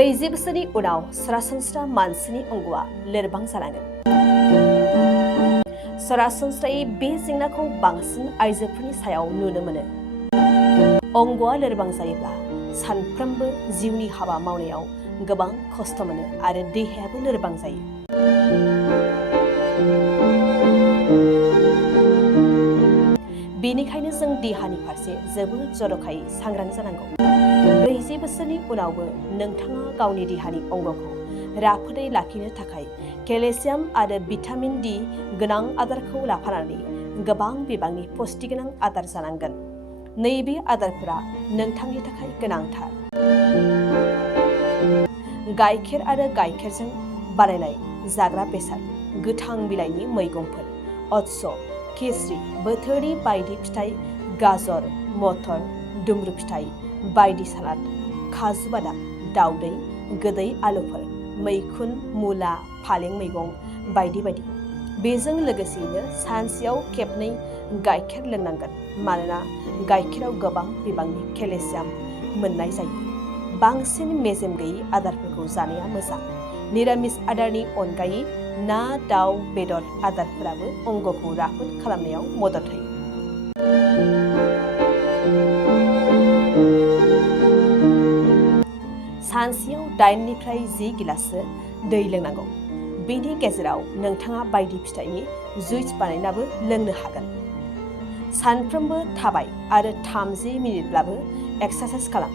40 बोसोरनि उनाव सरासनस्रा मानसिनि अंगआ लोरबां जालाङो। सरासनस्रायै बे जेंनाखौ बांसिन आइजोफोरनि सायाव नुनो मोनो। अंगआ लोरबां जायोब्ला सानफ्रोमबो जिउनि हाबा मावनायाव गोबां खस्थ' मोनो आरो देहायाबो लोरबां जायो। बेनिखायनो जों देहानि फारसे जोबोद जर'खायै सांग्रां जानांगौ। 40 बोसोरनि उनावबो नोंथाङा गावनि देहानि अंगखौ राफोदै लाखिनो थाखाय केलसियाम आरो भिटामिन डि गोनां आदारखौ लाफानानै गोबां बिबांनि पुष्टिगोनां आदार जानांगोन। नैबे आदारफोरा नोंथांनि थाखाय गोनांथार। गाइखेर आरो गाइखेरजों बानायनाय जाग्रा बेसाद, गोथां बिलाइनि मैगंफोर, अट्स, केसरि, बोथोरनि बायदि फिथाइ, गाजर, मटर, दुम्रु फिथाइ, बायदि सालाद, काजु बादाम, दाउदै, गोदै आलुफोर, मैखुन, मुला, फालें मैगं बायदि बायदि। बेजों लोगोसेयैनो सानसेयाव खेबनै गाइखेर लोंनांगोन मानोना गाइखेराव गोबां बिबांनि केलसियाम मोननाय जायो। बांसिन मेजेम गैयै आदारफोरखौ जानाया मोजां। निरामिस आदारनि अनगायै ना, दाउ, बेदर आदारफोराबो अंगखौ राफोद खालामनायाव मदद होयो। सानसेयाव 8 निफ्राय 10 गिलाससो दै लोंनांगौ। बेनि गेजेराव नोंथाङा बायदि फिथाइनि जुइस बानायनाबो लोंनो हागोन। सानफ्रोमबो थाबाय आरो 30 मिनिटब्लाबो एक्सारसाइज खालाम।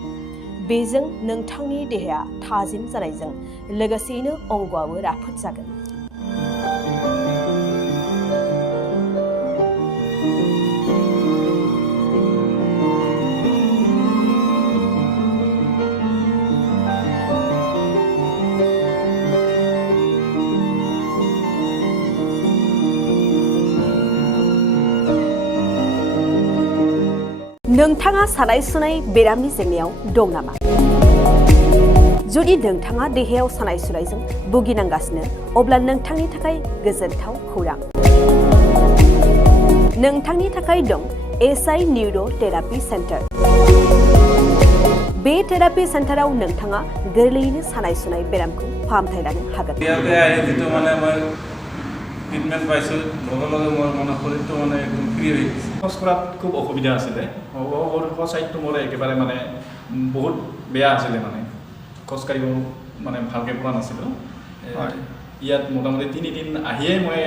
बेजों नोंथांनि देहाया थाजिम जानायजों लोगोसेयैनो अंगआबो राफोद जागोन। नोंथाङा सानाय सुनाय बेरामनि जेंनायाव दं नामा? जुदि नोंथाङा देहायाव सानाय सुनायजों भुगिनांगासिनो अब्ला नोंथांनि थाखाय गोजोनथाव खौरां। नोंथांनि थाखाय दं एसआइ निउर' थेरापि सेन्टार। बे थेरापि सेन्टाराव नोंथाङा गोरलैयैनो सानाय सुनाय बेरामखौ फाहामथाय लानो हागोन। ট্ৰিটমেণ্ট পাইছোঁ, লগে লগে মোৰ শৰীৰটো একদম ফ্ৰী হৈ গৈছে। খোজ কঢ়াত খুব অসুবিধা আছিলে। চাইডটো মোৰ একেবাৰে বহুত বেয়া আছিলে। খোজকাঢ়িব ভালকৈ পৰা নাছিলোঁ। ইয়াত মোটামুটি 3 দিন আহিয়ে মই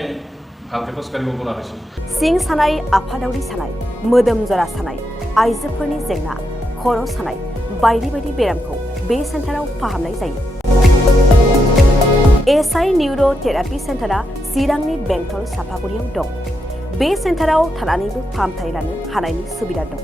ভালকৈ খোজকাঢ়িব পৰা হৈছোঁ। सिं सानाय, आफादावरि सानाय, मोदोम जरा सानाय, आइजोफोरनि जेंना, खर' सानाय बायदि बायदि बेरामखौ बे सेन्टाराव फाहामनाय जायो। एसआइ निउर' थेरापि सेन्टारा चिरांनि बेंटल सापागुरियाव दं। बे सेन्टाराव थानानैबो फाहामथाय लानो हानायनि सुबिदा दं।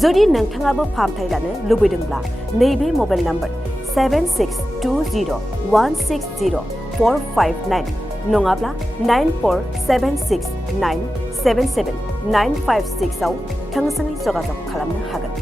जुदि नोंथाङाबो फाहामथाय लानो लुबैदोंब्ला नैबे मबाइल नम्बर 7620160459 नङाब्ला 9476977956 आव थोंजोङै जगाजग खालामनो हागोन।